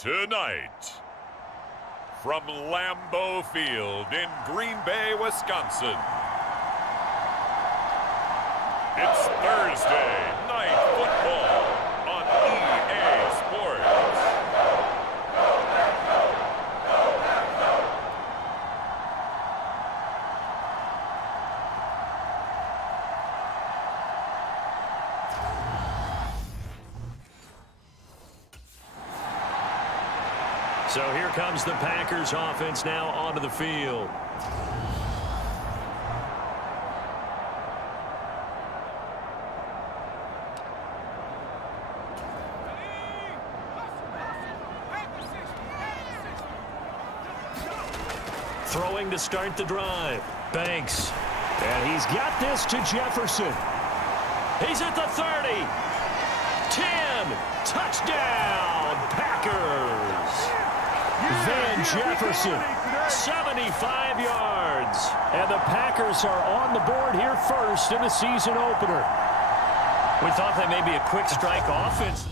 Tonight, from Lambeau Field in Green Bay, Wisconsin, it's Thursday Night Football on EA Sports. So here comes the Packers offense now onto the field. Throwing to start the drive. Banks. And he's got this to Jefferson. He's at the 30. 10. Touchdown, Packers. Van Jefferson, 75 yards. And the Packers are on the board here first in the season opener. We thought that may be a quick strike offense.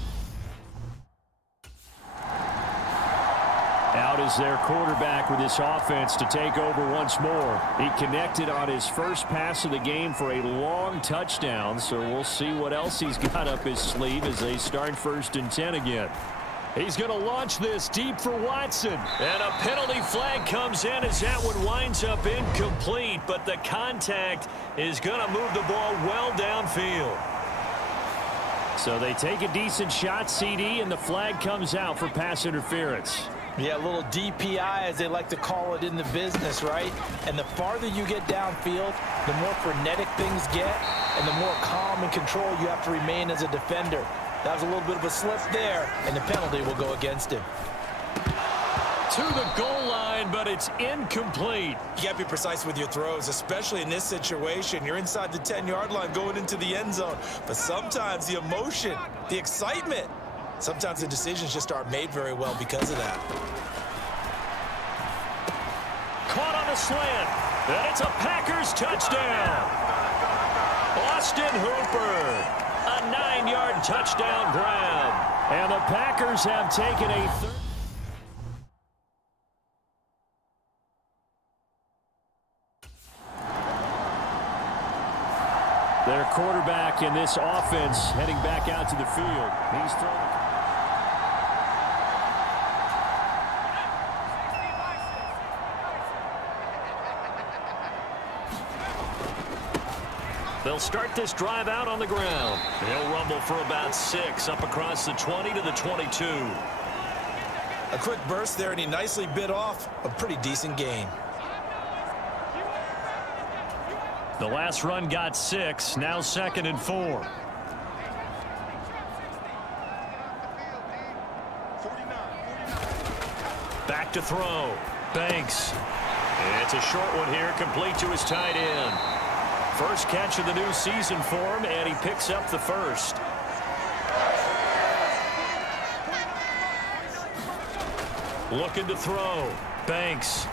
Out is their quarterback with this offense to take over once more. He connected on his first pass of the game for a long touchdown, so we'll see what else he's got up his sleeve as they start 1st and 10 again. He's going to launch this deep for Watson. And a penalty flag comes in as that one winds up incomplete, but the contact is going to move the ball well downfield. So they take a decent shot, CD, and the flag comes out for pass interference. Yeah, a little DPI, as they like to call it in the business, right? And the farther you get downfield, the more frenetic things get, and the more calm and control you have to remain as a defender. That was a little bit of a slip there, and the penalty will go against him. To the goal line, but it's incomplete. You got to be precise with your throws, especially in this situation. You're inside the 10-yard line going into the end zone. But sometimes the emotion, the excitement, sometimes the decisions just aren't made very well because of that. Caught on a slant, and it's a Packers touchdown. Austin Hooper. A 9-yard touchdown grab. And the Packers have taken a third. Their quarterback in this offense heading back out to the field. He's throwing. They'll start this drive out on the ground. He'll rumble for about 6 up across the 20 to the 22. A quick burst there, and he nicely bit off a pretty decent gain. The last run got 6, now 2nd and 4. Back to throw. Banks. It's a short one here, complete to his tight end. First catch of the new season for him, and he picks up the first. Looking to throw. Banks.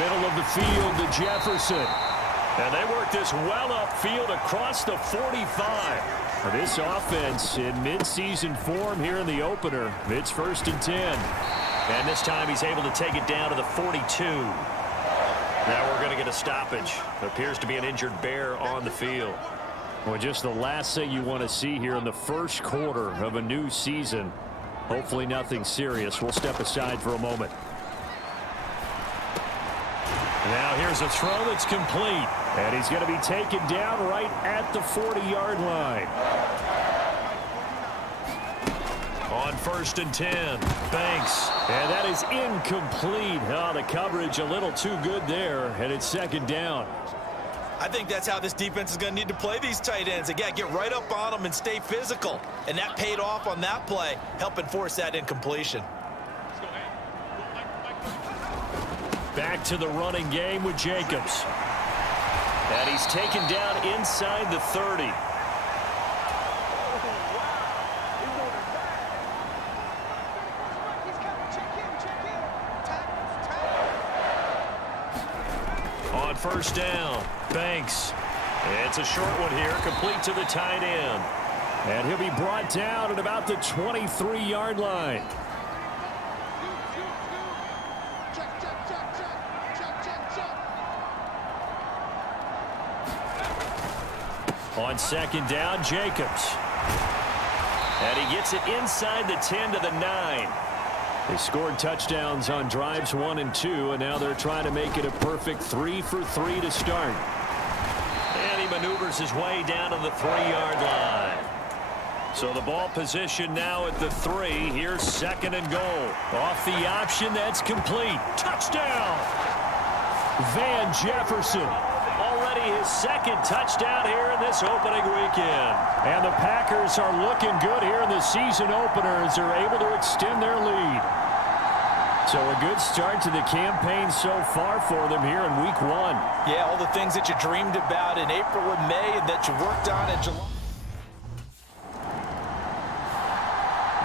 Middle of the field to Jefferson. And they work this well upfield across the 45. This offense in midseason form here in the opener. It's 1st and 10. And this time he's able to take it down to the 42. Now we're going to get a stoppage. Appears to be an injured bear on the field. Well, just the last thing you want to see here in the first quarter of a new season. Hopefully nothing serious. We'll step aside for a moment. Now here's a throw that's complete. And he's going to be taken down right at the 40-yard line. On 1st and 10, Banks. And that is incomplete. Oh, the coverage a little too good there, and it's 2nd down. I think that's how this defense is going to need to play these tight ends. Again, get right up on them and stay physical. And that paid off on that play, helping force that incompletion. Back to the running game with Jacobs. And he's taken down inside the 30. On 1st down, Banks. It's a short one here, complete to the tight end. And he'll be brought down at about the 23-yard line. On second down, Jacobs. And he gets it inside the 10 to the 9. They scored touchdowns on drives 1 and 2, and now they're trying to make it a perfect 3 for 3 to start. And he maneuvers his way down to the 3-yard line. So the ball position now at the 3. Here's second and goal. Off the option, that's complete. Touchdown! Van Jefferson. Already his second touchdown here in this opening weekend. And the Packers are looking good here in the season opener as they're able to extend their lead. So a good start to the campaign so far for them here in week 1. Yeah, all the things that you dreamed about in April and May and that you worked on in July.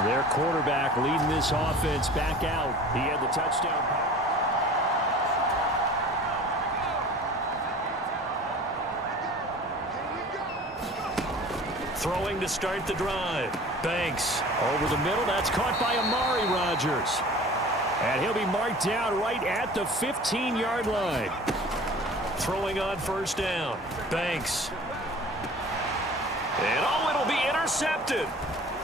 Their quarterback leading this offense back out. He had the touchdown pass. Throwing to start the drive. Banks over the middle. That's caught by Amari Rodgers. And he'll be marked down right at the 15-yard line. Throwing on first down. Banks. And it'll be intercepted.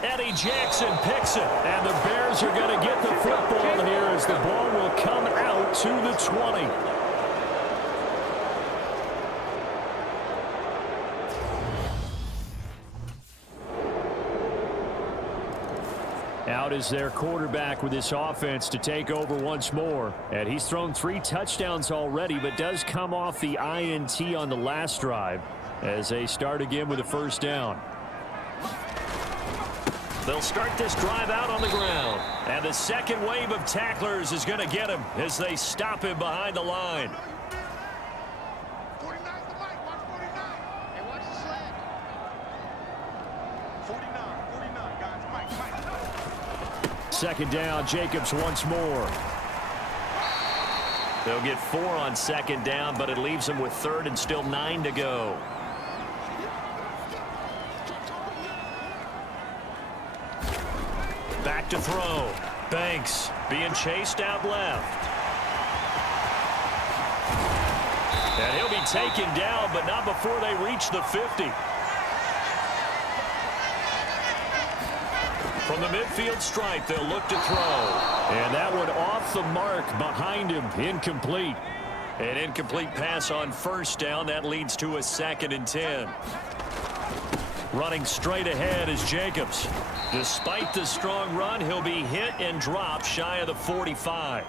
Eddie Jackson picks it. And the Bears are going to get the football here as the ball will come out to the 20. Out is their quarterback with this offense to take over once more. And he's thrown 3 touchdowns already, but does come off the INT on the last drive as they start again with a first down. They'll start this drive out on the ground. And the second wave of tacklers is going to get him as they stop him behind the line. Second down, Jacobs once more. They'll get 4 on second down, but it leaves them with third and still 9 to go. Back to throw. Banks being chased out left. And he'll be taken down, but not before they reach the 50. From the midfield stripe, they'll look to throw. And that one off the mark behind him. Incomplete. An incomplete pass on first down. That leads to a 2nd and 10. Running straight ahead is Jacobs. Despite the strong run, he'll be hit and dropped shy of the 45.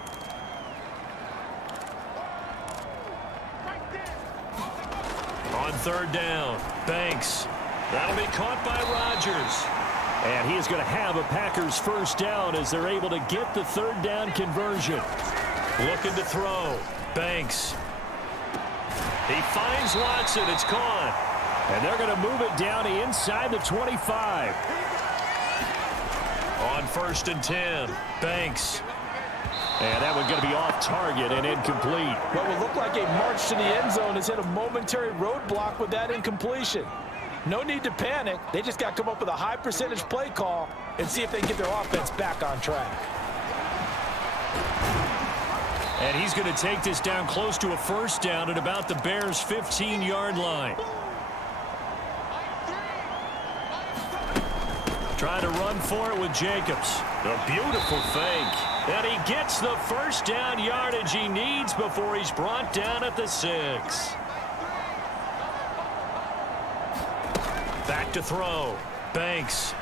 On third down, Banks. That'll be caught by Rodgers. And he is going to have a Packers first down as they're able to get the third down conversion. Looking to throw. Banks. He finds Watson. It's caught. And they're going to move it down to inside the 25. On 1st and 10. Banks. And that one's going to be off target and incomplete. What will look like a march to the end zone has hit a momentary roadblock with that incompletion. No need to panic. They just got to come up with a high percentage play call and see if they can get their offense back on track. And he's going to take this down close to a first down at about the Bears' 15-yard line. Trying to run for it with Jacobs. A beautiful fake. And he gets the first down yardage he needs before he's brought down at the 6. Back to throw. Banks.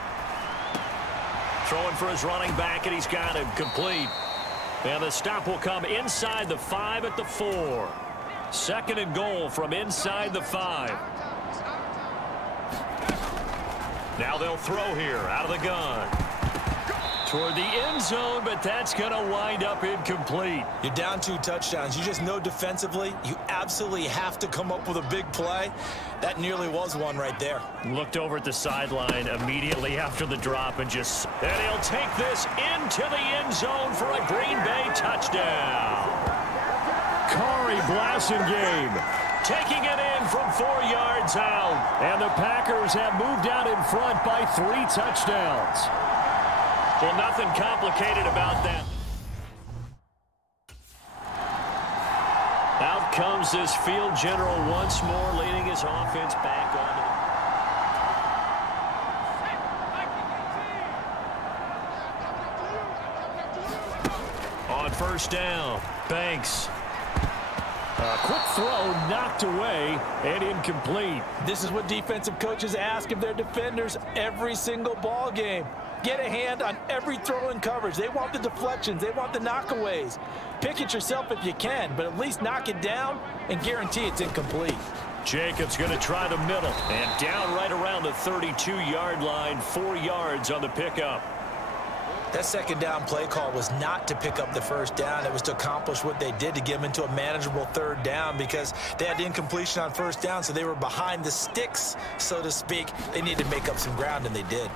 Throwing for his running back, and he's got him complete. And the stop will come inside the 5 at the 4. 2nd and goal from inside the 5. Now they'll throw here out of the gun. Toward the end zone, but that's going to wind up incomplete. You're down 2 touchdowns. You just know defensively you absolutely have to come up with a big play. That nearly was one right there. Looked over at the sideline immediately after the drop and he'll take this into the end zone for a Green Bay touchdown. Corey Blasingame taking it in from 4 yards out. And the Packers have moved out in front by 3 touchdowns. Well, nothing complicated about that. Out comes this field general once more, leading his offense back on. first down. Banks. A quick throw knocked away and incomplete. This is what defensive coaches ask of their defenders every single ball game. Get a hand on every throw in coverage. They want the deflections. They want the knockaways. Pick it yourself if you can, but at least knock it down and guarantee it's incomplete. Jacobs going to try the middle. And down right around the 32-yard line. 4 yards on the pickup. That second down play call was not to pick up the first down. It was to accomplish what they did, to get them into a manageable third down, because they had the incompletion on first down, so they were behind the sticks, so to speak. They needed to make up some ground, and they did.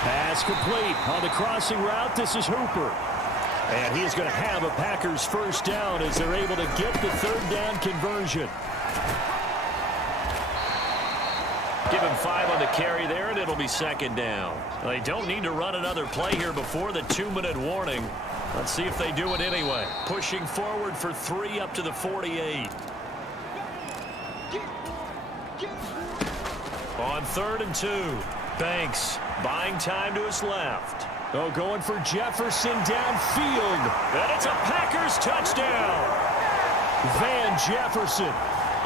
Pass complete on the crossing route. This is Hooper. And he's going to have a Packers first down as they're able to get the third down conversion. Give him 5 on the carry there, and it'll be second down. They don't need to run another play here before the 2-minute warning. Let's see if they do it anyway. Pushing forward for 3 up to the 48. On 3rd and 2. Banks buying time to his left. Oh, going for Jefferson downfield. And it's a Packers touchdown. Van Jefferson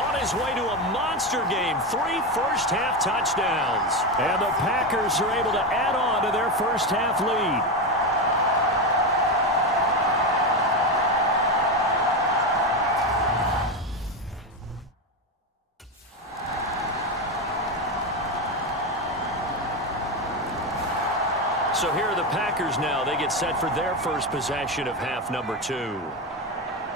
on his way to a monster game. 3 first-half touchdowns. And the Packers are able to add on to their first-half lead. So here are the Packers now. They get set for their first possession of half number 2.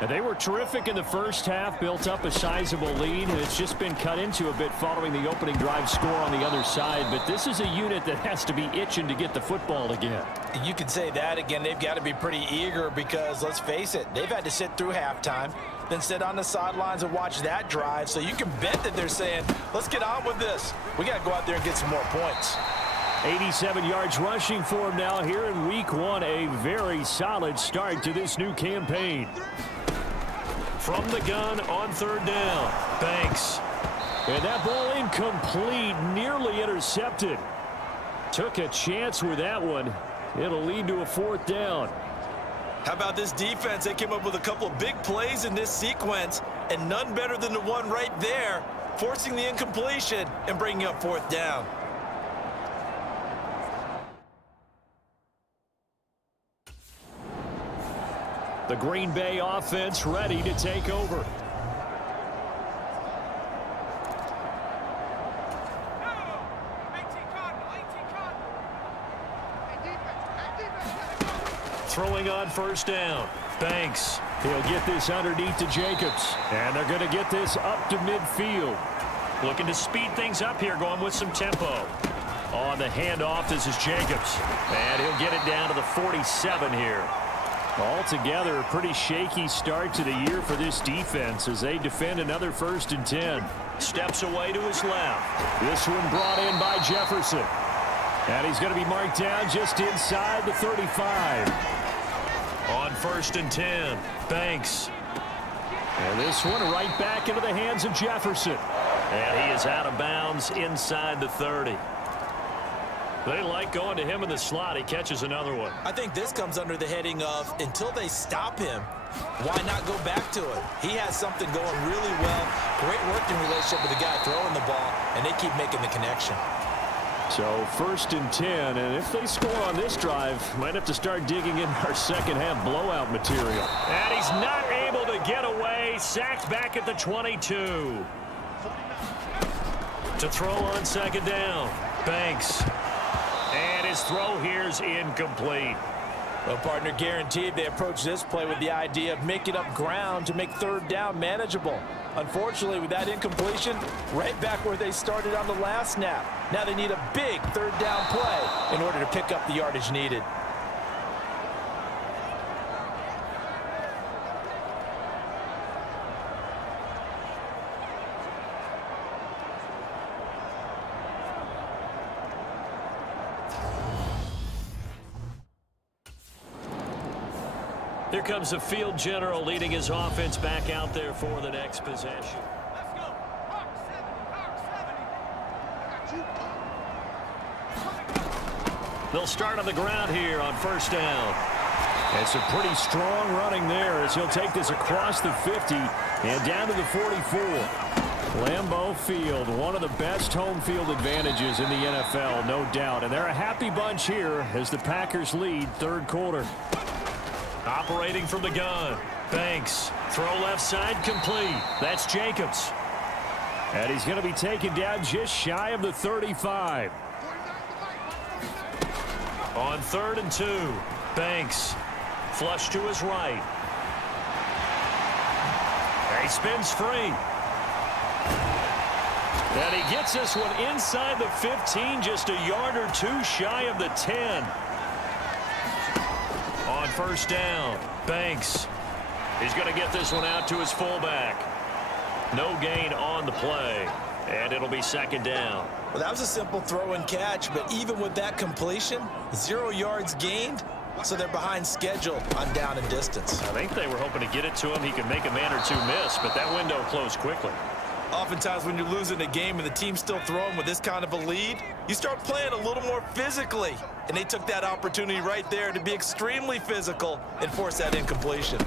And they were terrific in the first half, built up a sizable lead, and it's just been cut into a bit following the opening drive score on the other side. But this is a unit that has to be itching to get the football again. You could say that again. They've got to be pretty eager because, let's face it, they've had to sit through halftime, then sit on the sidelines and watch that drive. So you can bet that they're saying, let's get on with this. We got to go out there and get some more points. 87 yards rushing for him now here in week 1. A very solid start to this new campaign. From the gun on 3rd down. Banks. And that ball incomplete, nearly intercepted. Took a chance with that one. It'll lead to a 4th down. How about this defense? They came up with a couple of big plays in this sequence, and none better than the one right there, forcing the incompletion and bringing up 4th down. The Green Bay offense ready to take over. Throwing on 1st down. Banks. He'll get this underneath to Jacobs. And they're going to get this up to midfield. Looking to speed things up here, going with some tempo. On the handoff, this is Jacobs. And he'll get it down to the 47 here. Altogether, a pretty shaky start to the year for this defense as they defend another 1st and 10. Steps away to his left. This one brought in by Jefferson. And he's going to be marked down just inside the 35. On 1st and 10, Banks. And this one right back into the hands of Jefferson. And he is out of bounds inside the 30. They like going to him in the slot. He catches another one. I think this comes under the heading of, until they stop him, why not go back to it? He has something going really well. Great working relationship with the guy throwing the ball, and they keep making the connection. So 1st and 10, and if they score on this drive, might have to start digging in our second-half blowout material. And he's not able to get away. Sacked back at the 22. To throw on 2nd down. Banks. And his throw here is incomplete. Well, partner, guaranteed they approach this play with the idea of making up ground to make 3rd down manageable. Unfortunately, with that incompletion, right back where they started on the last snap. Now they need a big 3rd down play in order to pick up the yardage needed. Here comes the field general leading his offense back out there for the next possession. Let's go. Hawk 70. I got you. They'll start on the ground here on 1st down. And some pretty strong running there as he'll take this across the 50 and down to the 44. Lambeau Field, one of the best home field advantages in the NFL, no doubt. And they're a happy bunch here as the Packers lead third quarter. Operating from the gun. Banks. Throw left side complete. That's Jacobs. And he's going to be taken down just shy of the 35. On 3rd and 2. Banks. Flush to his right. And he spins free. And he gets this one inside the 15, just a yard or two shy of the 10. On 1st down, Banks. He's going to get this one out to his fullback. No gain on the play, and it'll be 2nd down. Well, that was a simple throw and catch, but even with that completion, 0 yards gained, so they're behind schedule on down and distance. I think they were hoping to get it to him. He could make a man or two miss, but that window closed quickly. Oftentimes when you're losing a game and the team's still throwing with this kind of a lead, you start playing a little more physically. And they took that opportunity right there to be extremely physical and force that incompletion.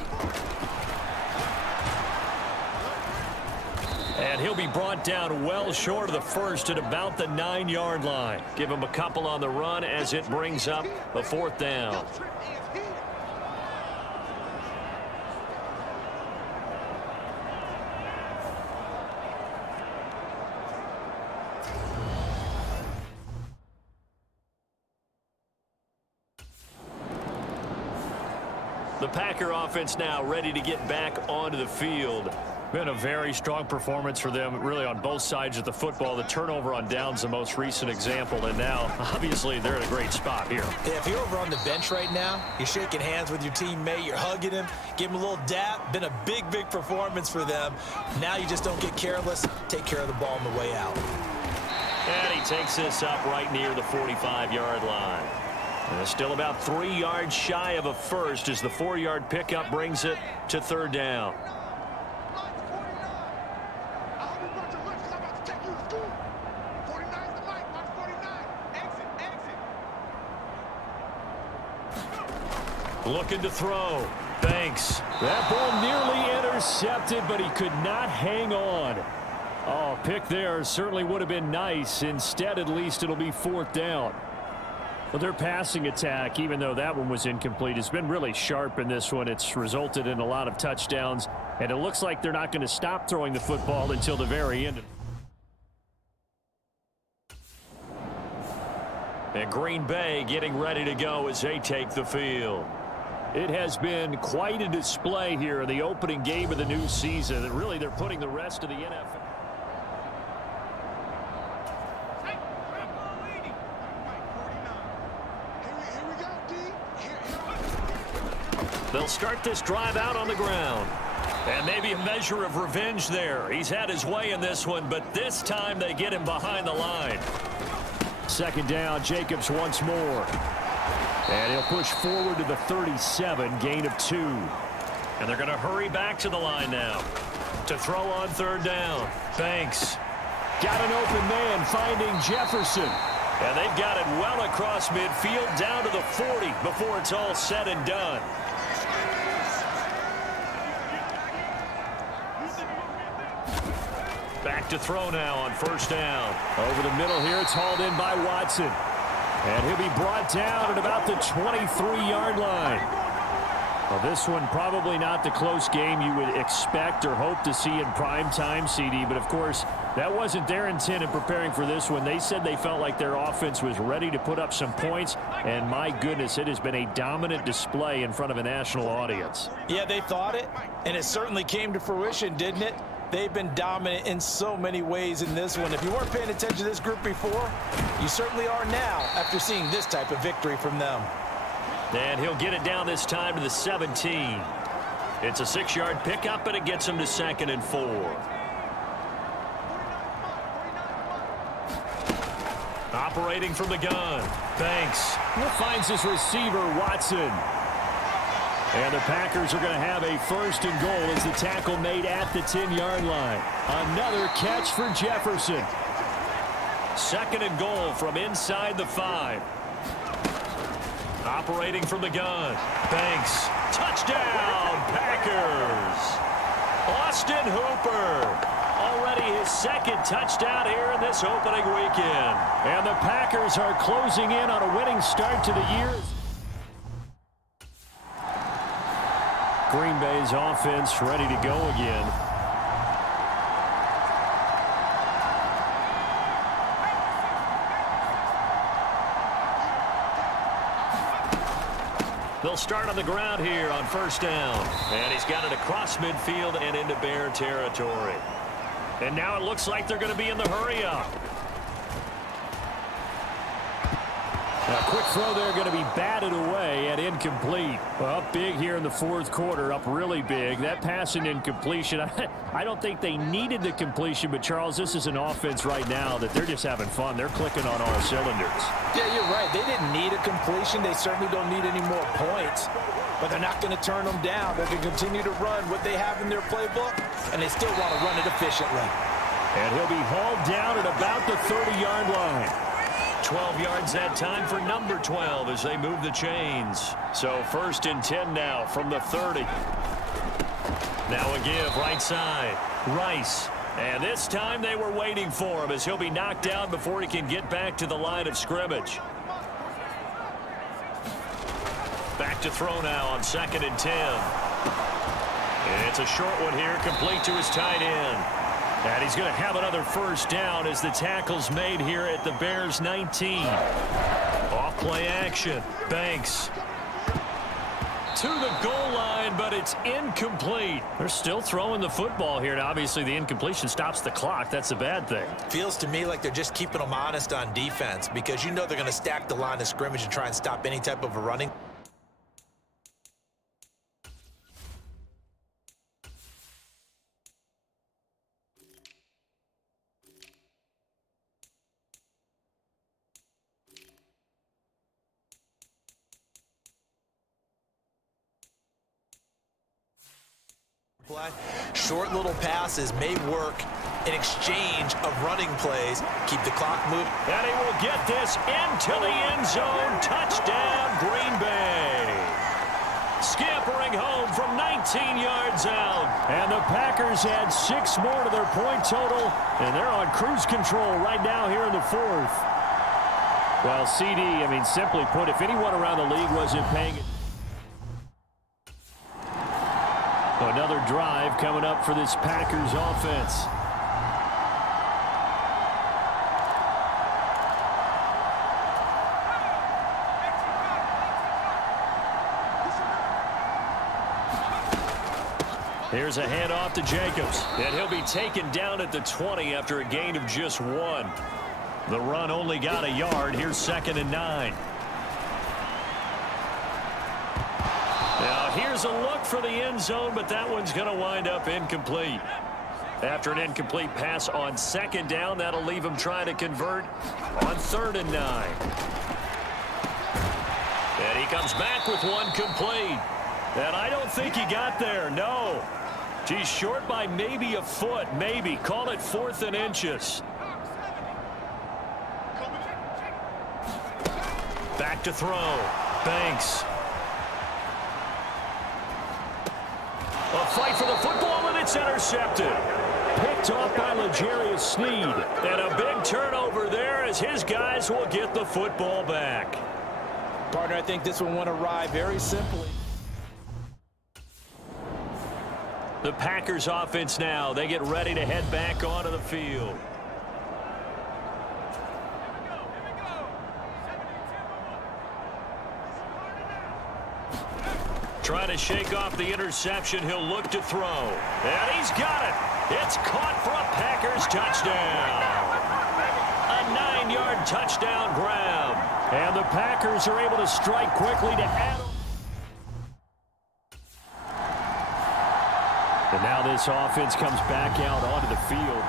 And he'll be brought down well short of the 1st at about the 9-yard line. Give him a couple on the run as it brings up a 4th down. The Packer offense now ready to get back onto the field. Been a very strong performance for them, really, on both sides of the football. The turnover on downs the most recent example, and now, obviously, they're in a great spot here. Yeah, if you're over on the bench right now, you're shaking hands with your teammate, you're hugging him, give him a little dap. Been a big, big performance for them. Now you just don't get careless. Take care of the ball on the way out. And he takes this up right near the 45-yard line. And it's still about 3 yards shy of a first as the 4-yard pickup brings it to 3rd down. Looking to throw. Banks. That ball nearly intercepted, but he could not hang on. Oh, pick there certainly would have been nice. Instead, at least it'll be 4th down. Well, their passing attack, even though that one was incomplete, has been really sharp in this one. It's resulted in a lot of touchdowns, and it looks like they're not going to stop throwing the football until the very end. And Green Bay getting ready to go as they take the field. It has been quite a display here in the opening game of the new season, and really they're putting the rest of the NFL. They'll start this drive out on the ground. And maybe a measure of revenge there. He's had his way in this one, but this time they get him behind the line. 2nd down, Jacobs once more. And he'll push forward to the 37, gain of 2. And they're going to hurry back to the line now. To throw on 3rd down. Banks. Got an open man finding Jefferson. And they've got it well across midfield down to the 40 before it's all said and done. Back to throw now on 1st down. Over the middle here, it's hauled in by Watson. And he'll be brought down at about the 23-yard line. Well, this one probably not the close game you would expect or hope to see in prime time, CD. But, of course, that wasn't their intent in preparing for this one. They said they felt like their offense was ready to put up some points. And, my goodness, it has been a dominant display in front of a national audience. Yeah, they thought it, and it certainly came to fruition, didn't it? They've been dominant in so many ways in this one. If you weren't paying attention to this group before, you certainly are now after seeing this type of victory from them. And he'll get it down this time to the 17. It's a 6-yard pickup, and it gets him to 2nd and 4. Operating from the gun. Banks finds his receiver, Watson. And the Packers are going to have a 1st and goal as the tackle made at the 10-yard line. Another catch for Jefferson. 2nd and goal from inside the 5. Operating from the gun. Banks. Touchdown, Packers. Austin Hooper. Already his second touchdown here in this opening weekend. And the Packers are closing in on a winning start to the year. Green Bay's offense ready to go again. They'll start on the ground here on first down. And he's got it across midfield and into Bear territory. And now it looks like they're going to be in the hurry-up. A quick throw there going to be batted away and incomplete. Well, up big here in the fourth quarter, up really big. That pass and incompletion, I don't think they needed the completion, but Charles, this is an offense right now that they're just having fun. They're clicking on all cylinders. Yeah, you're right. They didn't need a completion. They certainly don't need any more points, but they're not going to turn them down. They're going to continue to run what they have in their playbook, and they still want to run it efficiently. And he'll be hauled down at about the 30-yard line. 12 yards that time for number 12 as they move the chains. So first and 10 now from the 30. Now a give right side. Rice. And this time they were waiting for him as he'll be knocked down before he can get back to the line of scrimmage. Back to throw now on second and 10. And it's a short one here, complete to his tight end. And he's going to have another first down as the tackle's made here at the Bears 19. Off play action. Banks to the goal line, but it's incomplete. They're still throwing the football here. Now, obviously, the incompletion stops the clock. That's a bad thing. Feels to me like they're just keeping them honest on defense because you know they're going to stack the line of scrimmage and try and stop any type of a running. Short little passes may work in exchange of running plays. Keep the clock moving. And he will get this into the end zone. Touchdown, Green Bay. Scampering home from 19 yards out. And the Packers add 6 more to their point total. And they're on cruise control right now here in the fourth. Well, CD, I mean, simply put, if anyone around the league wasn't paying it. Another drive coming up for this Packers offense. Here's a handoff to Jacobs, and he'll be taken down at the 20 after a gain of just 1. The run only got a yard. Here's second and 9. Now, here's a look for the end zone, but that one's going to wind up incomplete. After an incomplete pass on second down, that'll leave him trying to convert on third and 9. And he comes back with one complete. And I don't think he got there, no. He's short by maybe a foot, maybe. Call it 4th and inches. Back to throw. Banks. A fight for the football, and it's intercepted. Picked off by L'Jarius Sneed. And a big turnover there as his guys will get the football back. Partner, I think this one went awry very simply. The Packers offense now. They get ready to head back onto the field. Trying to shake off the interception. He'll look to throw. And he's got it. It's caught for a Packers touchdown. A 9-yard touchdown grab. And the Packers are able to strike quickly to add. And now this offense comes back out onto the field.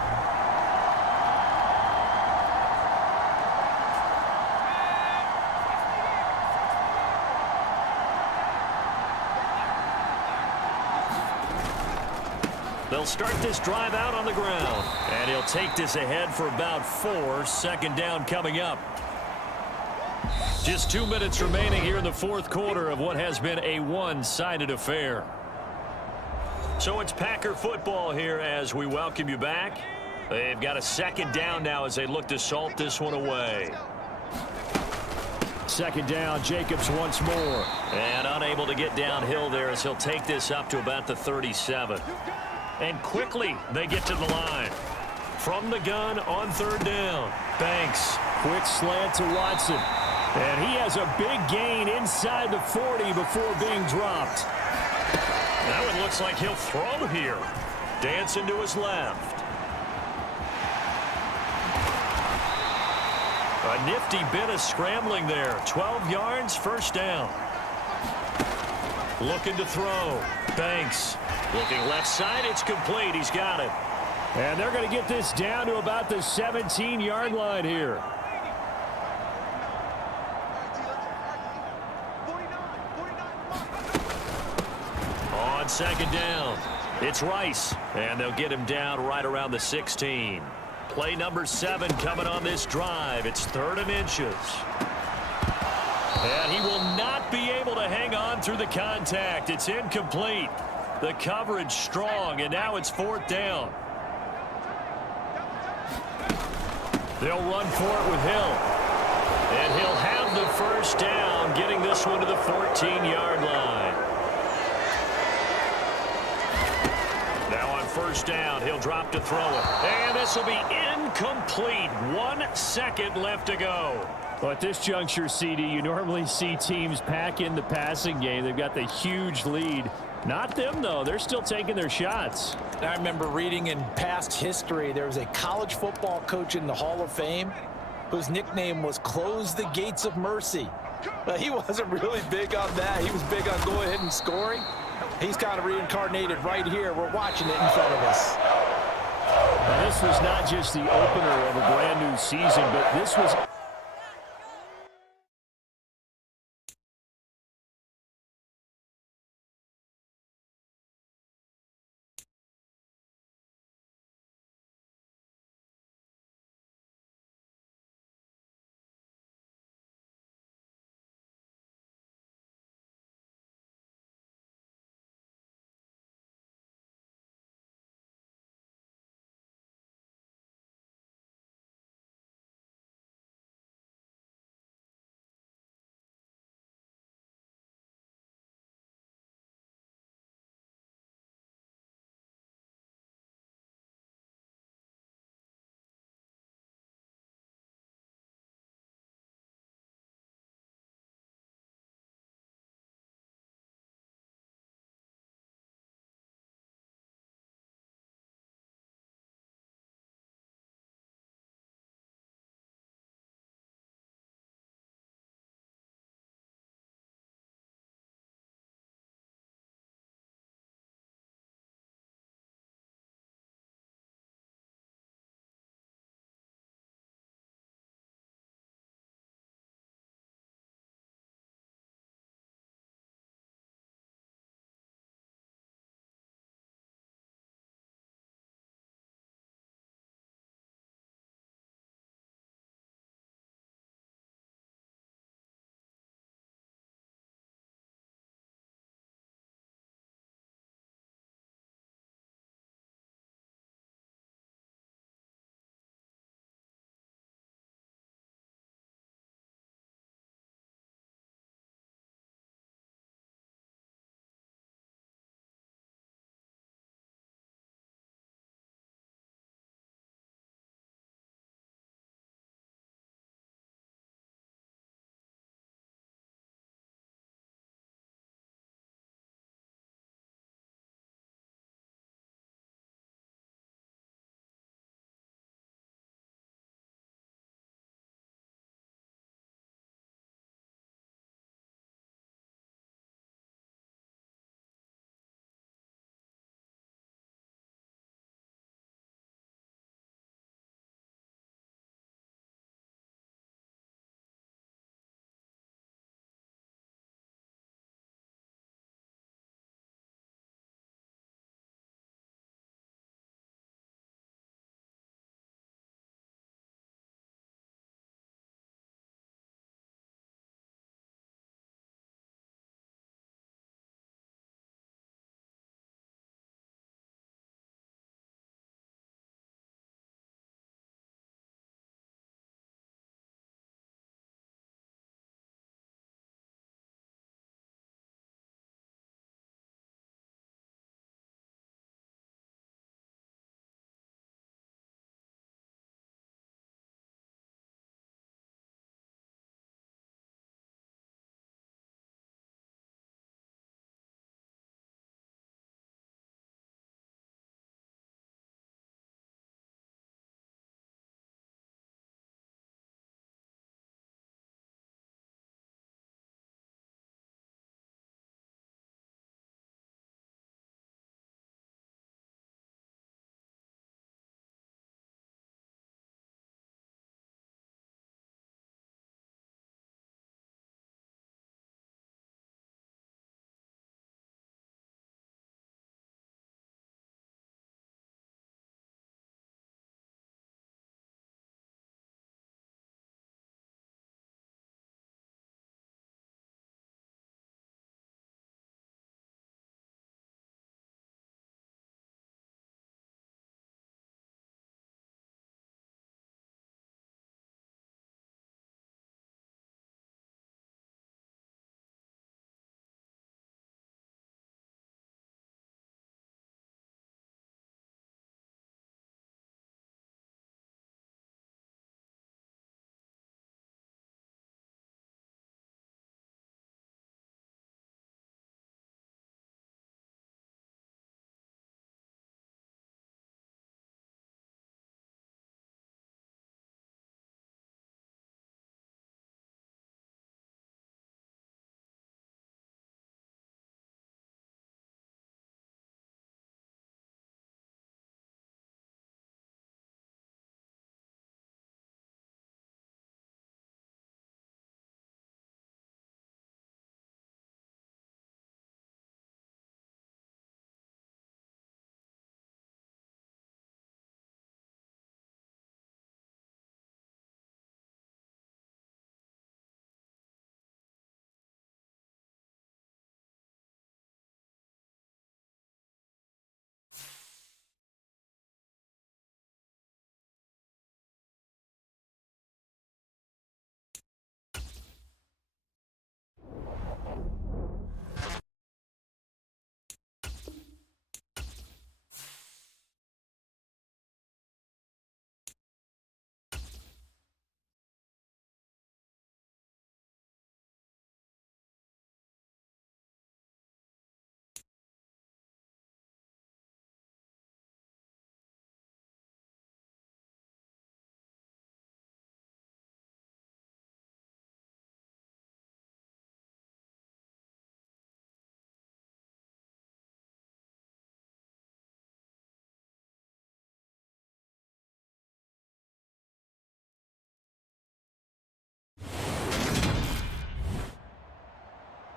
They'll start this drive out on the ground. And he'll take this ahead for about 4. Second down coming up. Just 2 minutes remaining here in the fourth quarter of what has been a one-sided affair. So it's Packer football here as we welcome you back. They've got a second down now as they look to salt this one away. Second down, Jacobs once more. And unable to get downhill there as he'll take this up to about the 37. And quickly they get to the line. From the gun on third down. Banks, quick slant to Watson. And he has a big gain inside the 40 before being dropped. Now it looks like he'll throw here. Dancing to his left. A nifty bit of scrambling there. 12 yards, first down. Looking to throw. Banks. Looking left side, it's complete. He's got it. And they're going to get this down to about the 17-yard line here. On second down, it's Rice. And they'll get him down right around the 16. Play number 7 coming on this drive. It's 3rd and inches. And he will not be able to hang on through the contact. It's incomplete. The coverage strong, and now it's 4th down. They'll run for it with Hill. And he'll have the first down, getting this one to the 14-yard line. Now on first down, he'll drop to throw it. And this will be incomplete. 1 second left to go. Well, at this juncture, CD, you normally see teams pack in the passing game. They've got the huge lead. Not them, though. They're still taking their shots. I remember reading in past history, there was a college football coach in the Hall of Fame whose nickname was Close the Gates of Mercy. But he wasn't really big on that. He was big on going ahead and scoring. He's kind of reincarnated right here. We're watching it in front of us. Now, this was not just the opener of a brand new season, but this was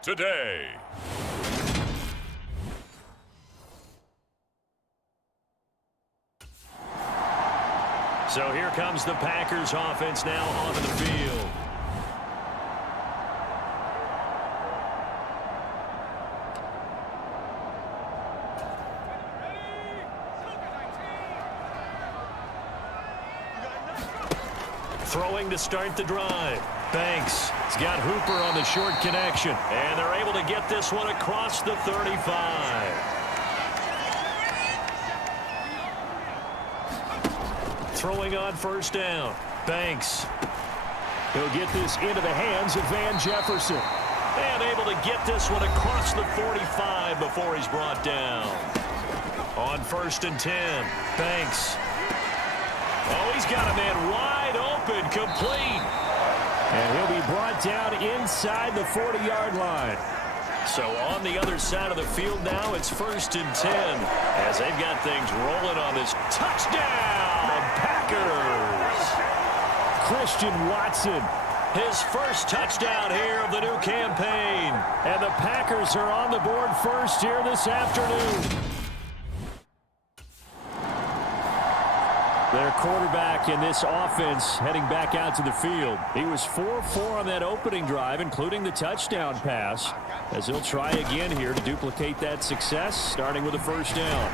today. So here comes the Packers offense now onto the field. Throwing to start the drive. Banks. He's got Hooper on the short connection. And they're able to get this one across the 35. Throwing on first down. Banks. He'll get this into the hands of Van Jefferson. And able to get this one across the 45 before he's brought down. On 1st and 10. Banks. Oh, he's got a man wide open, complete. And he'll be brought down inside the 40-yard line. So on the other side of the field now, it's 1st and 10 as they've got things rolling on this. Touchdown, Packers! Christian Watson. His first touchdown here of the new campaign. And the Packers are on the board first here this afternoon. Their quarterback in this offense heading back out to the field. He was 4-4 on that opening drive, including the touchdown pass, as he'll try again here to duplicate that success, starting with a first down.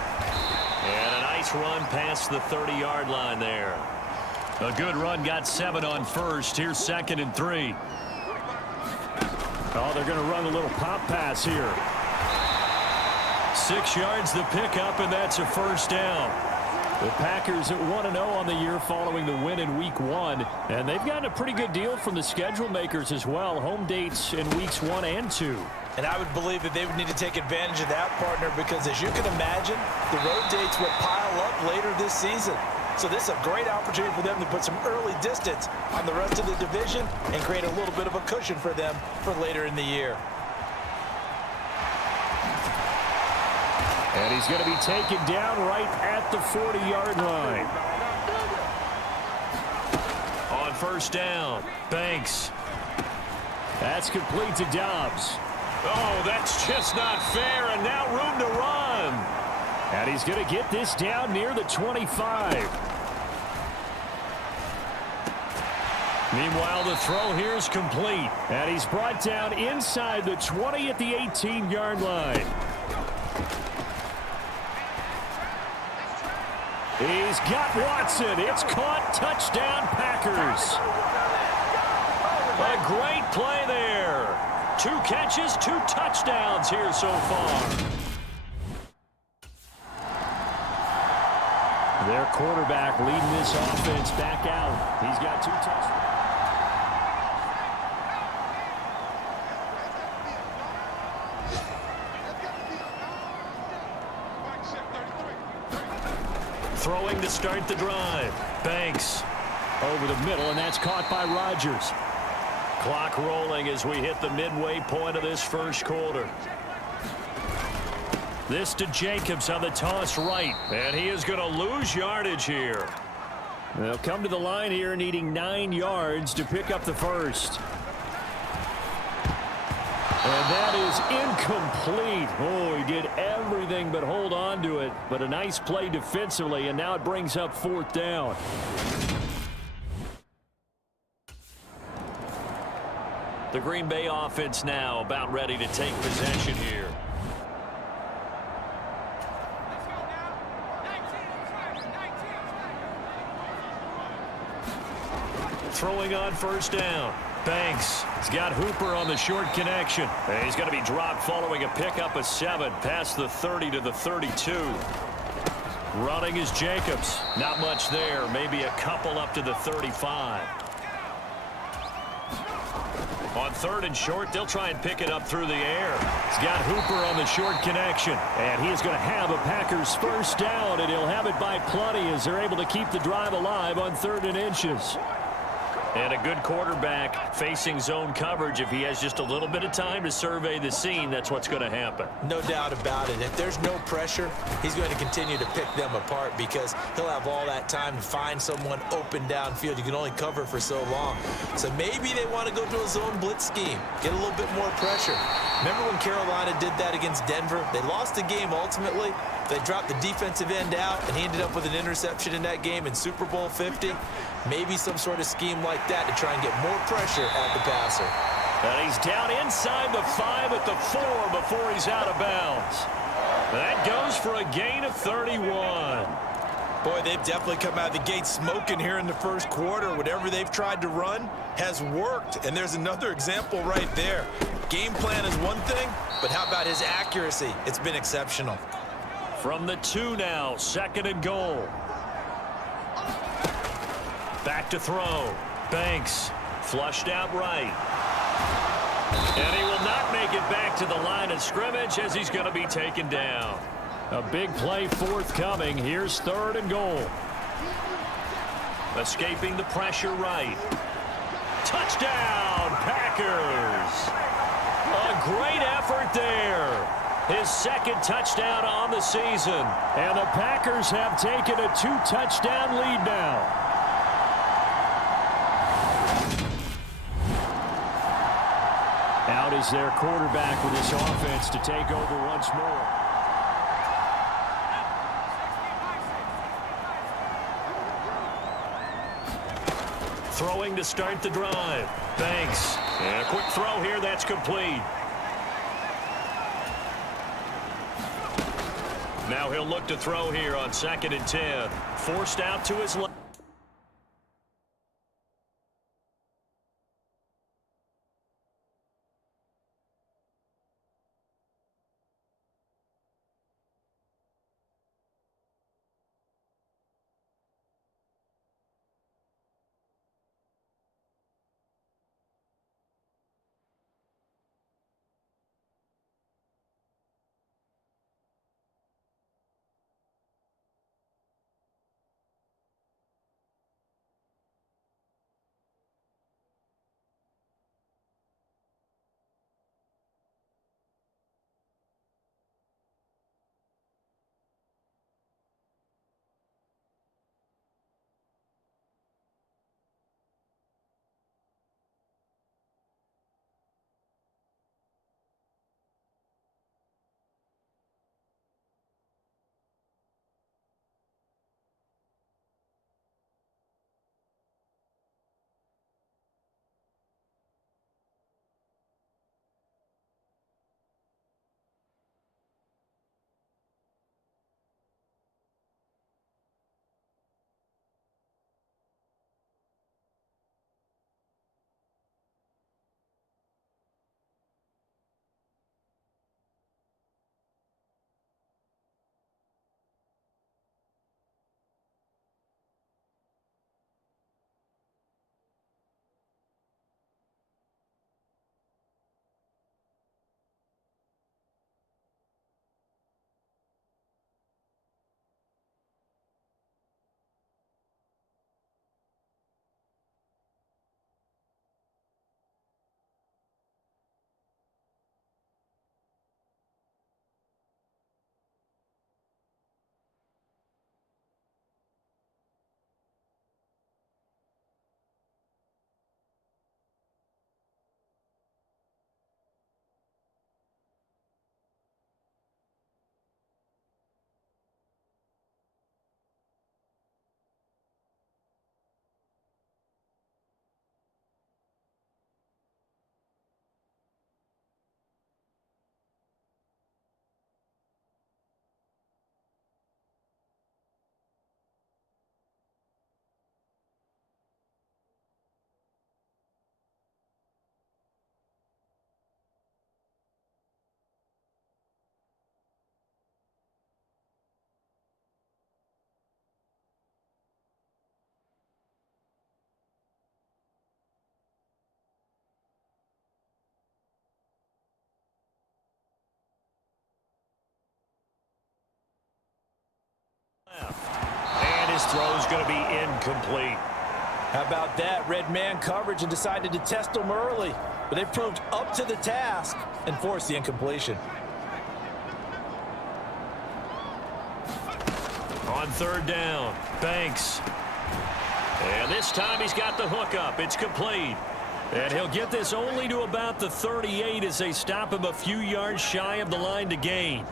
And a nice run past the 30-yard line there. A good run, got 7 on first. Here's 2nd and 3. Oh, they're going to run a little pop pass here. 6 yards the pickup, and that's a first down. The Packers at 1-0 on the year following the win in Week 1. And they've gotten a pretty good deal from the schedule makers as well. Home dates in Weeks 1 and 2. And I would believe that they would need to take advantage of that, partner, because as you can imagine, the road dates will pile up later this season. So this is a great opportunity for them to put some early distance on the rest of the division and create a little bit of a cushion for them for later in the year. And he's going to be taken down right at the 40-yard line. On first down, Banks. That's complete to Dobbs. Oh, that's just not fair, and now room to run. And he's going to get this down near the 25. Meanwhile, the throw here is complete. And he's brought down inside the 20 at the 18-yard line. He's got Watson. It's caught. Touchdown, Packers. A great play there. 2 catches, 2 touchdowns here so far. Their quarterback leading this offense back out. He's got 2 touchdowns. Throwing to start the drive. Banks Over the middle, and that's caught by Rodgers. Clock rolling as we hit the midway point of this first quarter. This to Jacobs on the toss right, and he is going to lose yardage here. They'll come to the line here needing 9 yards to pick up the first. And that is incomplete. Oh, he did everything but hold on to it. But a nice play defensively, and now it brings up 4th down. The Green Bay offense now about ready to take possession here. Let's go now. 19. Throwing on first down. Banks. He's got Hooper on the short connection. And he's going to be dropped following a pickup of 7 past the 30 to the 32. Running is Jacobs. Not much there. Maybe a couple up to the 35. On 3rd and short, they'll try and pick it up through the air. He's got Hooper on the short connection. And he is going to have a Packers first down, and he'll have it by plenty as they're able to keep the drive alive on 3rd and inches. And a good quarterback facing zone coverage. If he has just a little bit of time to survey the scene, that's what's going to happen. No doubt about it. If there's no pressure, he's going to continue to pick them apart because he'll have all that time to find someone open downfield. You can only cover for so long. So maybe they want to go to a zone blitz scheme, get a little bit more pressure. Remember when Carolina did that against Denver? They lost the game ultimately. They dropped the defensive end out, and he ended up with an interception in that game in Super Bowl 50. Maybe some sort of scheme like that to try and get more pressure at the passer. And he's down inside the 5 at the 4 before he's out of bounds. That goes for a gain of 31. Boy, they've definitely come out of the gate smoking here in the first quarter. Whatever they've tried to run has worked, and there's another example right there. Game plan is one thing, but how about his accuracy? It's been exceptional. From the 2 now, 2nd and goal. Back to throw. Banks flushed out right. And he will not make it back to the line of scrimmage as he's going to be taken down. A big play forthcoming. Here's 3rd and goal. Escaping the pressure right. Touchdown, Packers. A great effort there. His 2nd touchdown on the season. And the Packers have taken a 2-touchdown lead now. Out is their quarterback with this offense to take over once more. Throwing to start the drive. Banks. And a quick throw here. That's complete. Now he'll look to throw here on 2nd and 10. Forced out to his left. And his throw is going to be incomplete. How about that? Red man coverage and decided to test them early. But they proved up to the task and forced the incompletion. On third down, Banks. And this time he's got the hook up. It's complete. And he'll get this only to about the 38 as they stop him a few yards shy of the line to gain.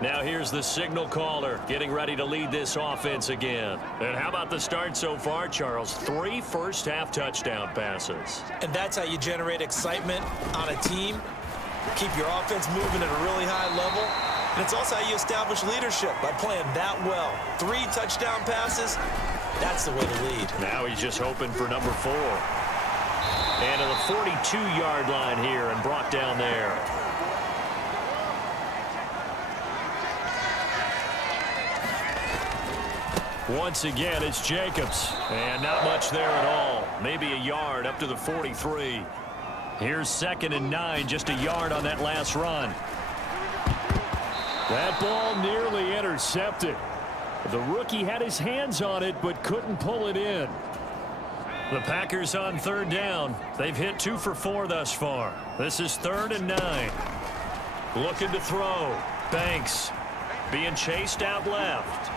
Now here's the signal caller getting ready to lead this offense again. And how about the start so far, Charles? 3 first-half touchdown passes. And that's how you generate excitement on a team. Keep your offense moving at a really high level. And it's also how you establish leadership by playing that well. 3 touchdown passes, that's the way to lead. Now he's just hoping for number 4. And to the 42-yard line here and brought down there. Once again, it's Jacobs. And not much there at all. Maybe a yard up to the 43. Here's 2nd and 9, just a yard on that last run. That ball nearly intercepted. The rookie had his hands on it, but couldn't pull it in. The Packers on third down. They've hit 2 for 4 thus far. This is 3rd and 9. Looking to throw. Banks being chased out left.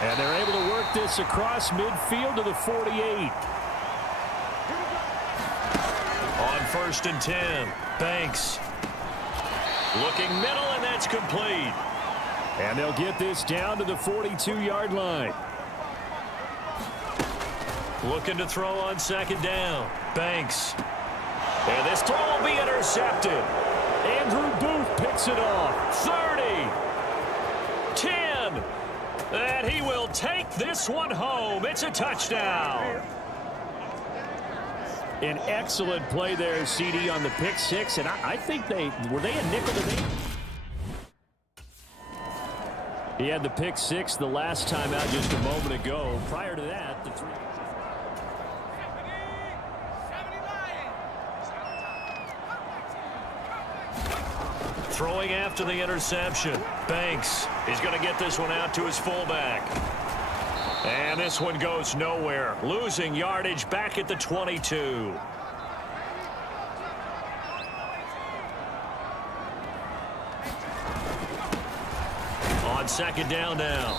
And they're able to work this across midfield to the 48. On 1st and 10, Banks looking middle, and that's complete. And they'll get this down to the 42-yard line. Looking to throw on 2nd down, Banks. And this throw will be intercepted. Andrew Booth picks it off. 30, 10. And he will take this one home. It's a touchdown. An excellent play there, CD, on the pick 6. And I think were they a nickel today? He had the pick 6 the last time out just a moment ago. Prior to that, the 3. Throwing after the interception. Banks is going to get this one out to his fullback. And this one goes nowhere. Losing yardage back at the 22. On 2nd down now.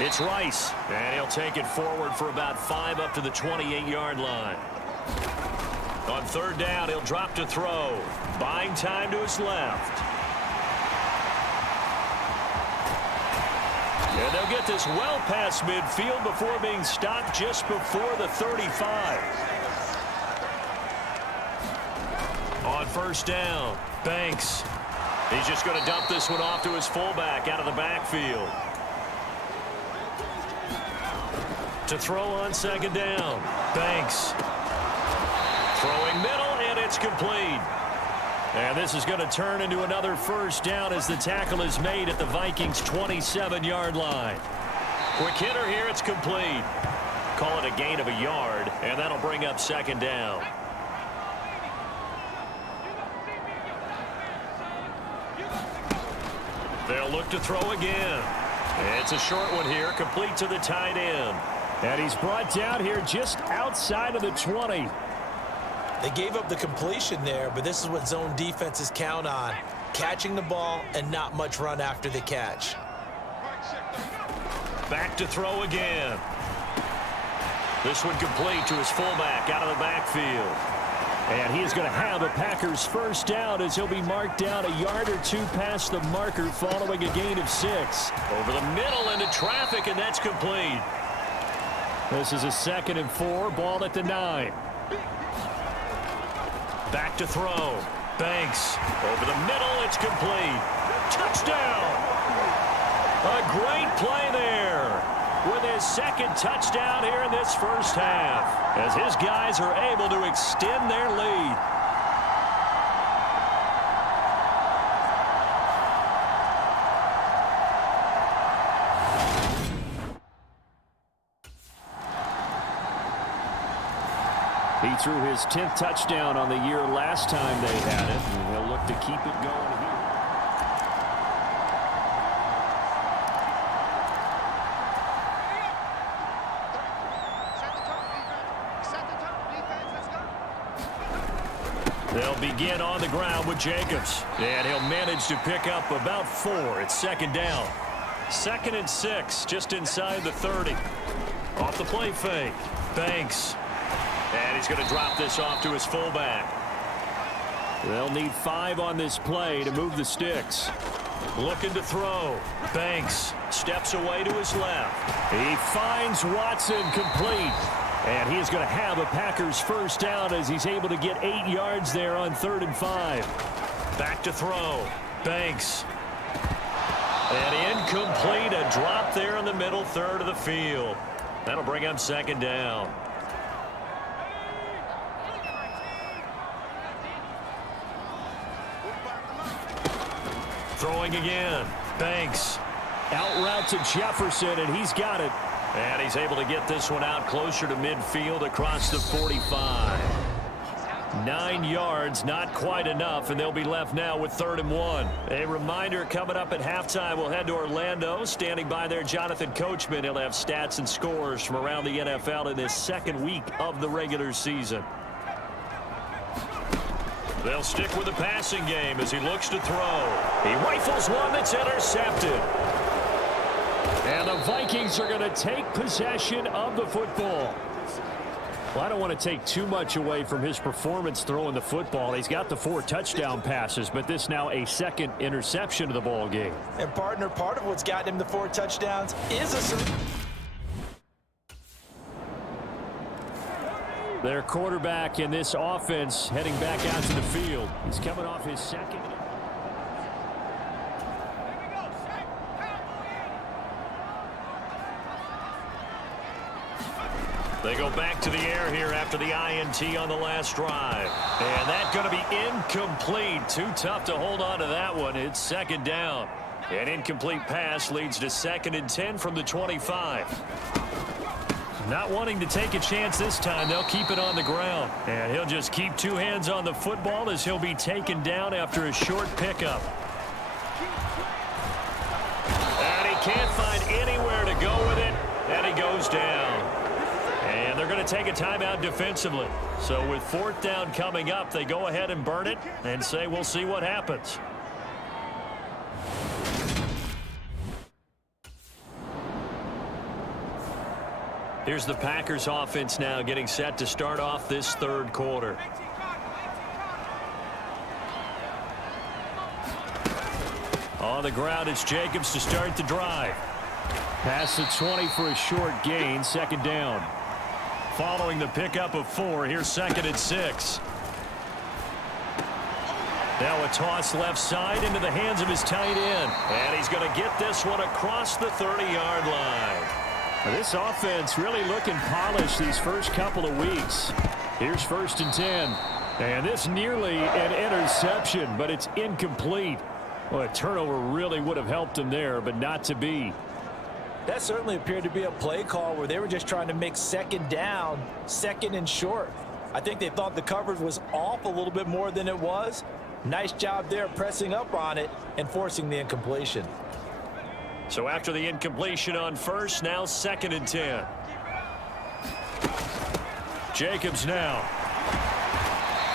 It's Rice. And he'll take it forward for about 5 up to the 28-yard line. On 3rd down, he'll drop to throw. Buying time to his left. And they'll get this well past midfield before being stopped just before the 35. On 1st down, Banks. He's just going to dump this one off to his fullback out of the backfield. To throw on 2nd down, Banks. Throwing middle, and it's complete. And this is going to turn into another 1st down as the tackle is made at the Vikings' 27-yard line. Quick hitter here, it's complete. Call it a gain of a yard, and that'll bring up 2nd down. They'll look to throw again. It's a short one here, complete to the tight end. And he's brought down here just outside of the 20. They gave up the completion there, but this is what zone defenses count on. Catching the ball and not much run after the catch. Back to throw again. This one complete to his fullback out of the backfield. And he is going to have a Packers 1st down as he'll be marked down a yard or 2 past the marker following a gain of 6. Over the middle into traffic, and that's complete. This is a 2nd and 4, ball at the 9. Back to throw. Banks. Over the middle. It's complete. Touchdown. A great play there. with his second touchdown here in this first half, as his guys are able to extend their lead. He threw his 10th touchdown on the year last time they had it, and he'll look to keep it going here. They'll begin on the ground with Jacobs, and he'll manage to pick up about 4. It's second down. 2nd and 6, just inside the 30. Off the play fake, Banks. And he's going to drop this off to his fullback. They'll need 5 on this play to move the sticks. Looking to throw. Banks steps away to his left. He finds Watson complete. And he is going to have a Packers first down as he's able to get 8 yards there on 3rd and 5. Back to throw. Banks. And incomplete. A drop there in the middle third of the field. That'll bring up second down. Throwing again. Banks. Out route to Jefferson, and he's got it. And he's able to get this one out closer to midfield across the 45. 9 yards, not quite enough, and they'll be left now with 3rd and 1. A reminder, coming up at halftime, we'll head to Orlando. Standing by there, Jonathan Coachman. He'll have stats and scores from around the NFL in this second week of the regular season. They'll stick with the passing game as he looks to throw. He rifles one that's intercepted. And the Vikings are going to take possession of the football. Well, I don't want to take too much away from his performance throwing the football. He's got the 4 touchdown passes, but this now a 2nd interception of the ball game. And partner, part of what's gotten him the 4 touchdowns is Their quarterback in this offense heading back out to the field. He's coming off his 2nd. They go back to the air here after the INT on the last drive. And that's going to be incomplete. Too tough to hold on to that one. It's second down. An incomplete pass leads to 2nd and 10 from the 25. Not wanting to take a chance this time, they'll keep it on the ground. And he'll just keep 2 hands on the football as he'll be taken down after a short pickup. And he can't find anywhere to go with it, and he goes down. And they're going to take a timeout defensively. So with 4th down coming up, they go ahead and burn it and say we'll see what happens. Here's the Packers offense now getting set to start off this 3rd quarter. On the ground, it's Jacobs to start the drive. Pass to 20 for a short gain, 2nd down. Following the pickup of 4, here's 2nd and 6. Now a toss left side into the hands of his tight end. And he's going to get this one across the 30-yard line. This offense really looking polished these first couple of weeks. Here's 1st and 10. And this nearly an interception, but it's incomplete. Well, a turnover really would have helped him there, but not to be. that certainly appeared to be a play call where they were just trying to make 2nd down, 2nd and short. I think they thought the coverage was off a little bit more than it was. Nice job there pressing up on it and forcing the incompletion. So after the incompletion on first, now 2nd and 10. Jacobs now.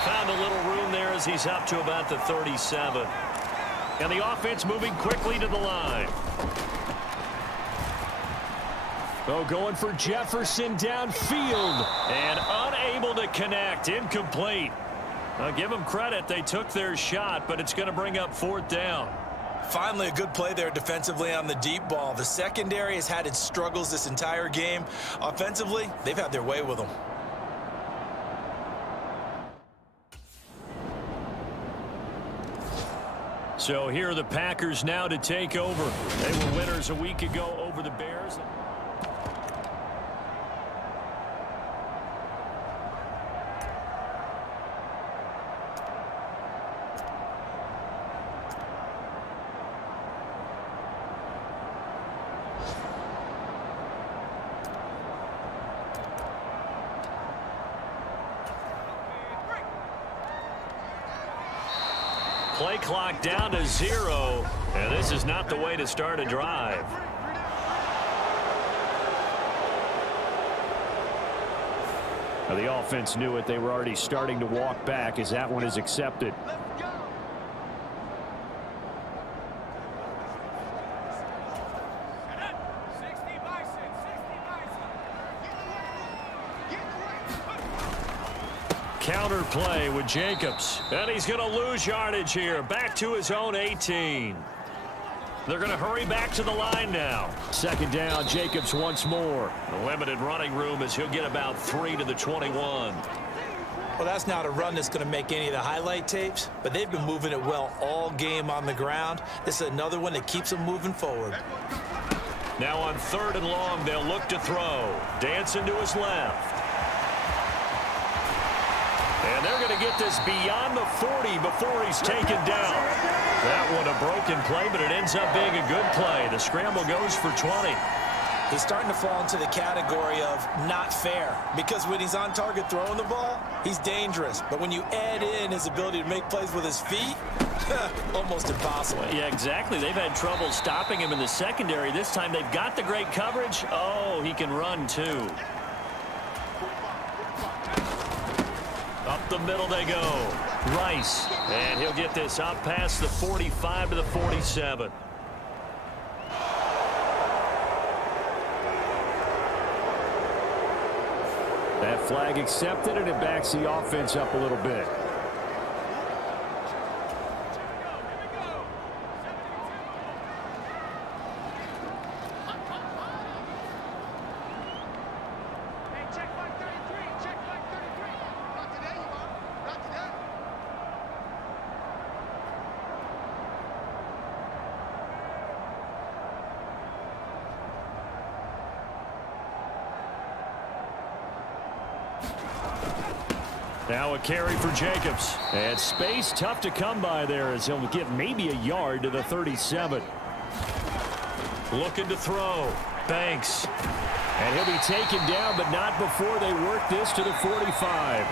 Found a little room there as he's up to about the 37. And the offense moving quickly to the line. Oh, going for Jefferson downfield. And unable to connect. Incomplete. I'll give them credit. They took their shot, but it's going to bring up 4th down. Finally, a good play there defensively on the deep ball. The secondary has had its struggles this entire game. Offensively, they've had their way with them. So here are the Packers now to take over. They were winners a week ago over the Bears. play clock down to 0, and this is not the way to start a drive. Now, the offense knew it. They were already starting to walk back as that one is accepted. Counter play with Jacobs. And he's going to lose yardage here. Back to his own 18. They're going to hurry back to the line now. Second down, Jacobs once more. The limited running room as he'll get about 3 to the 21. Well, that's not a run that's going to make any of the highlight tapes, but they've been moving it well all game on the ground. This is another one that keeps them moving forward. Now on 3rd and long, they'll look to throw. Dancing to his left. And they're going to get this beyond the 40 before he's taken down. That one a broken play, but it ends up being a good play. The scramble goes for 20. He's starting to fall into the category of not fair, because when he's on target throwing the ball, he's dangerous. But when you add in his ability to make plays with his feet, almost impossible. Yeah, exactly. They've had trouble stopping him in the secondary. This time they've got the great coverage. Oh, he can run too. Up the middle they go. Rice. And he'll get this up past the 45 to the 47. That flag accepted, and it backs the offense up a little bit. Now a carry for Jacobs. And space tough to come by there as he'll get maybe a yard to the 37. Looking to throw. Banks. And he'll be taken down, but not before they work this to the 45.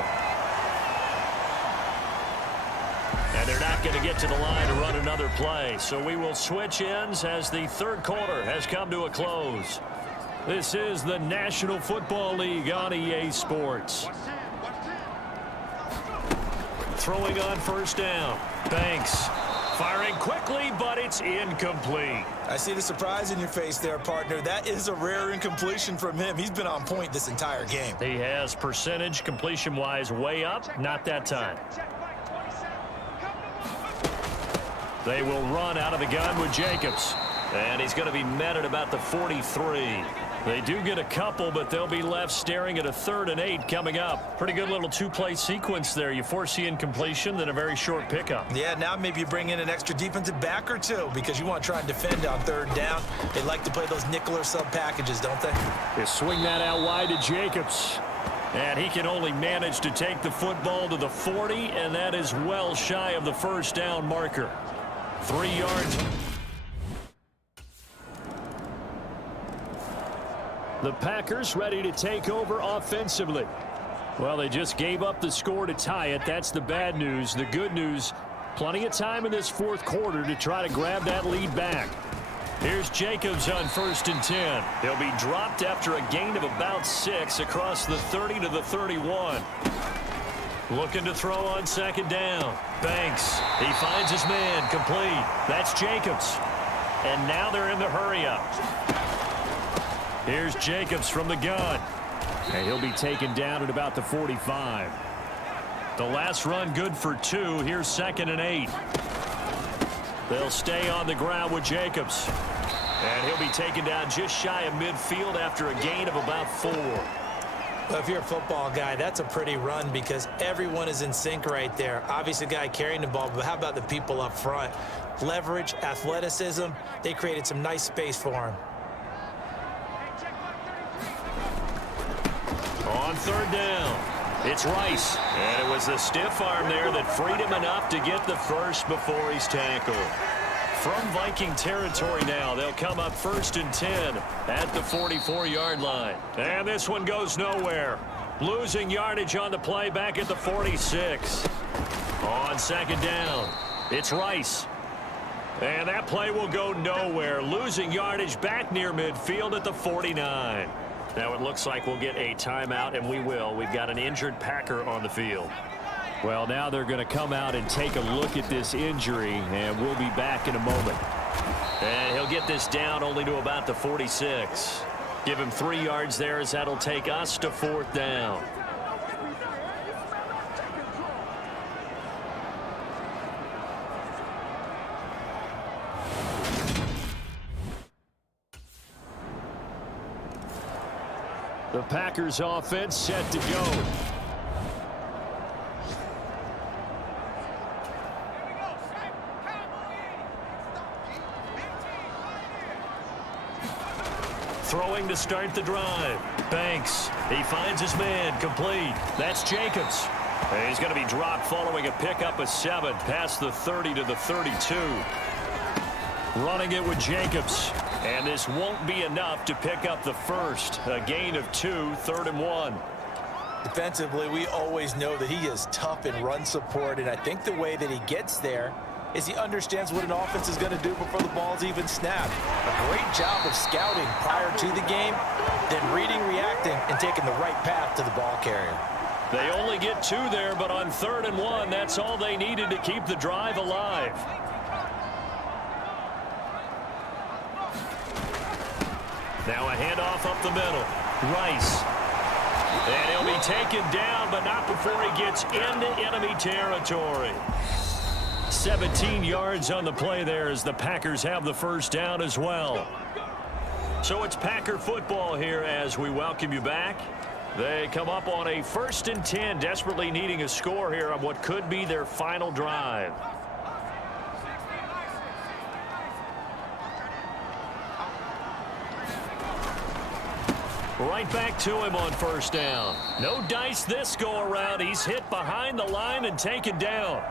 And they're not going to get to the line to run another play. So we will switch ends as the third quarter has come to a close. This is the National Football League on EA Sports. Throwing on first down. Banks firing quickly, but it's incomplete. I see the surprise in your face there, partner. That is a rare incompletion from him. He's been on point this entire game. He has percentage completion-wise way up. Not that time. They will run out of the gun with Jacobs. And he's going to be met at about the 43. They do get a couple, but they'll be left staring at a 3rd and 8 coming up. Pretty good little two-play sequence there. You force the incompletion, then a very short pickup. Yeah, now maybe you bring in an extra defensive back or two because you want to try and defend on 3rd down. They like to play those nickel or sub packages, don't they? They swing that out wide to Jacobs. And he can only manage to take the football to the 40, and that is well shy of the first down marker. 3 yards. The Packers ready to take over offensively. Well, they just gave up the score to tie it. That's the bad news. The good news, plenty of time in this 4th quarter to try to grab that lead back. Here's Jacobs on 1st and 10. He'll be dropped after a gain of about 6 across the 30 to the 31. Looking to throw on 2nd down. Banks. He finds his man. Complete. That's Jacobs. And now they're in the hurry-up. Here's Jacobs from the gun. And he'll be taken down at about the 45. The last run good for 2. Here's 2nd and 8. They'll stay on the ground with Jacobs. And he'll be taken down just shy of midfield after a gain of about 4. Well, if you're a football guy, that's a pretty run because everyone is in sync right there. Obviously, the guy carrying the ball, but how about the people up front? Leverage, athleticism, they created some nice space for him. On 3rd down, it's Rice. And it was the stiff arm there that freed him enough to get the first before he's tackled. From Viking territory now, they'll come up 1st and 10 at the 44-yard line. And this one goes nowhere. Losing yardage on the play back at the 46. On 2nd down, It's Rice. And that play will go nowhere, losing yardage back near midfield at the 49. Now it looks like we'll get a timeout, and we will. We've got an injured Packer on the field. Well, now they're going to come out and take a look at this injury, and we'll be back in a moment. And he'll get this down only to about the 46. Give him 3 yards there, as that'll take us to 4th down. The Packers offense set to go. Throwing to start the drive. Banks. He finds his man. Complete. That's Jacobs. And he's going to be dropped following a pickup of 7 past the 30 to the 32. Running it with Jacobs. And this won't be enough to pick up the first. A gain of 2, 3rd and 1. Defensively, we always know that he is tough in run support, and I think the way that he gets there is he understands what an offense is going to do before the ball's even snapped. A great job of scouting prior to the game, then reading, reacting, and taking the right path to the ball carrier. They only get 2 there, but on 3rd and 1, that's all they needed to keep the drive alive. Now a handoff up the middle. Rice. And he'll be taken down, but not before he gets into enemy territory. 17 yards on the play there as the Packers have the first down as well. So it's Packer football here as we welcome you back. They come up on a 1st and 10, desperately needing a score here on what could be their final drive. Right back to him on 1st down. No dice this go around. He's hit behind the line and taken down.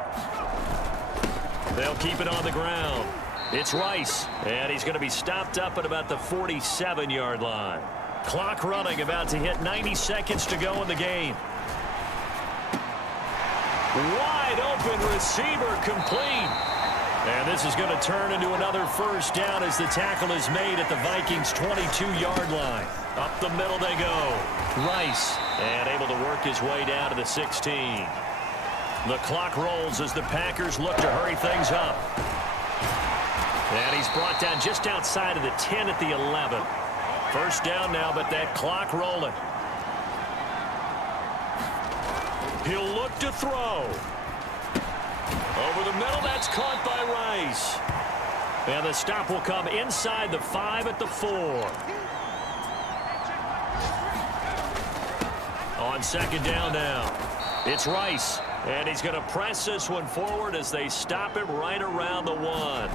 They'll keep it on the ground. It's Rice, and he's going to be stopped up at about the 47-yard line. Clock running, about to hit 90 seconds to go in the game. Wide open receiver, complete. And this is going to turn into another 1st down as the tackle is made at the Vikings' 22-yard line. Up the middle they go. Rice, and able to work his way down to the 16. The clock rolls as the Packers look to hurry things up. And he's brought down just outside of the 10 at the 11. 1st down now, but that clock rolling. He'll look to throw. Over the middle, that's caught by Rice. And the stop will come inside the 5 at the 4. On 2nd down now, it's Rice. And he's going to press this one forward as they stop him right around the 1. On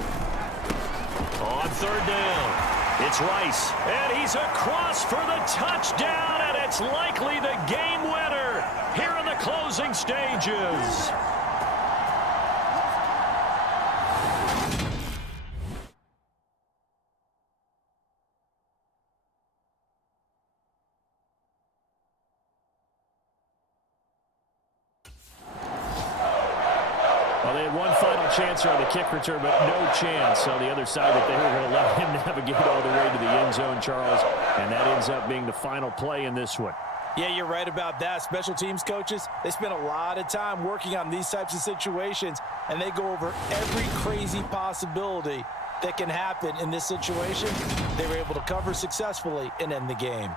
3rd down, it's Rice. And he's across for the touchdown, and it's likely the game winner here in the closing stages. Well, they had one final chance on the kick return, but no chance on the other side that they were going to let him navigate all the way to the end zone, Charles. And that ends up being the final play in this one. Yeah, you're right about that. Special teams coaches, they spend a lot of time working on these types of situations, and they go over every crazy possibility that can happen in this situation. They were able to cover successfully and end the game.